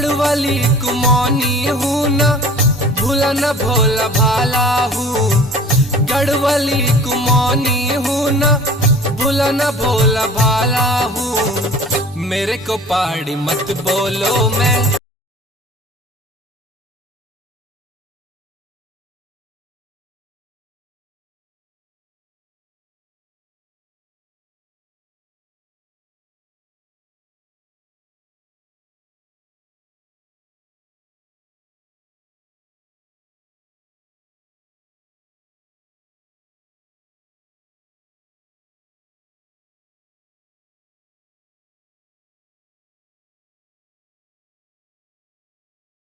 वाली कुमौनी हूँ न भूला न भोला भाला हूँ। गढ़वाली कुमौनी हूँ न भूला न भोला भाला हूँ। मेरे को पहाड़ी मत बोलो मैं